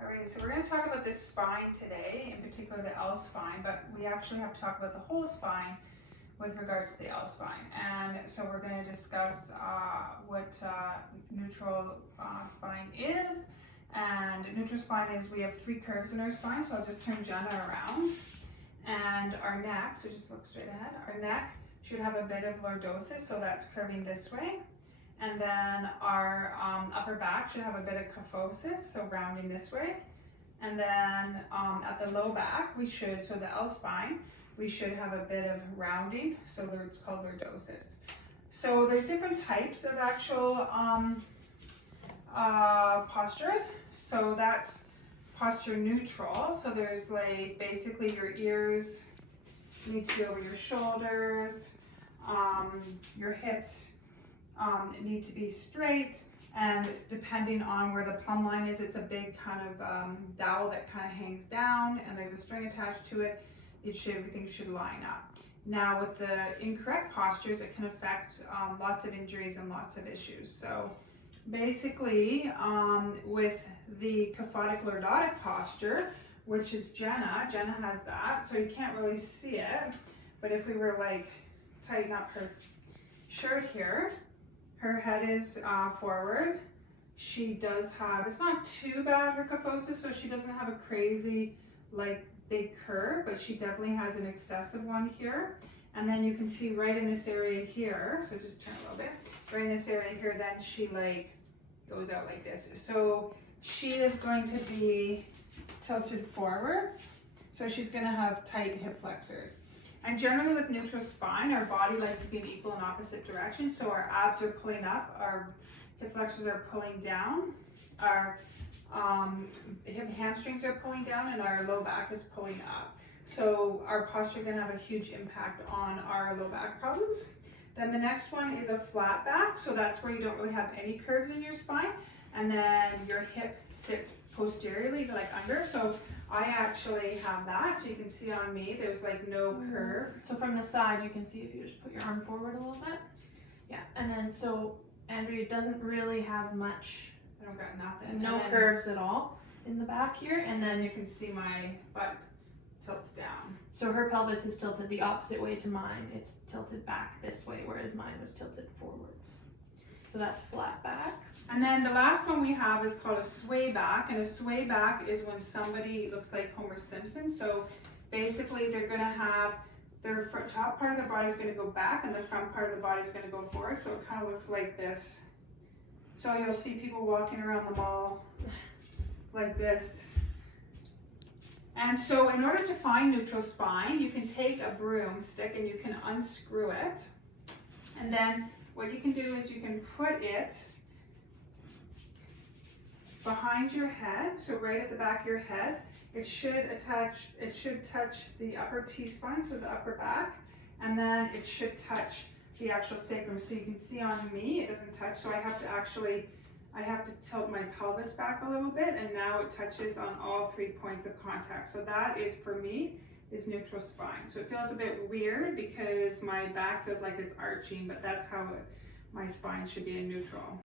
Alright, so we're going to talk about this spine today, in particular the L spine, but we actually have to talk about the whole spine with regards to the L spine. And so we're going to discuss what neutral spine is. And neutral spine is, we have 3 curves in our spine, so I'll just turn Jenna around. And our neck, so just look straight ahead, our neck should have a bit of lordosis, so that's curving this way. And then our upper back should have a bit of kyphosis, so rounding this way. And then at the low back, so the L spine, we should have a bit of rounding, so it's called lordosis. So there's different types of actual postures. So that's posture neutral. So there's like basically your ears need to be over your shoulders, your hips need to be straight, and depending on where the plumb line is, it's a big kind of dowel that kind of hangs down, and there's a string attached to it. Everything should line up. Now with the incorrect postures, it can affect lots of injuries and lots of issues. So basically with the kyphotic lordotic posture, which is Jenna has that, so you can't really see it, but if we were like tighten up her shirt here, her head is forward. She does have, it's not too bad, her kyphosis, so she doesn't have a crazy like big curve, but she definitely has an excessive one here. And then you can see right in this area here, so just turn a little bit, right in this area here, then she like goes out like this. So she is going to be tilted forwards, so she's going to have tight hip flexors. And generally with neutral spine, our body likes to be in equal and opposite directions. So our abs are pulling up, our hip flexors are pulling down, our hamstrings are pulling down, and our low back is pulling up. So our posture can have a huge impact on our low back problems. Then the next one is a flat back. So that's where you don't really have any curves in your spine. And then your hip sits posteriorly, like under. So I actually have that, so you can see on me, there's like no curve. So from the side, you can see if you just put your arm forward a little bit. Yeah, and then so Andrea doesn't really have much. I don't got nothing. No curves at all in the back here, and then you can see my butt tilts down. So her pelvis is tilted the opposite way to mine. It's tilted back this way, whereas mine was tilted forwards. So that's flat back. And then the last one we have is called a sway back. And a sway back is when somebody looks like Homer Simpson. So basically they're going to have their top part of the body is going to go back and the front part of the body is going to go forward. So it kind of looks like this. So you'll see people walking around the mall like this. And so in order to find neutral spine, you can take a broomstick and you can unscrew it. And then what you can do is you can put it behind your head, so right at the back of your head. It should touch the upper T-spine, so the upper back, and then it should touch the actual sacrum. So you can see on me, it doesn't touch, so I have to tilt my pelvis back a little bit, and now it touches on all 3 points of contact. So that is, for me, is neutral spine. So it feels a bit weird because my back feels like it's arching, but that's how my spine should be in neutral.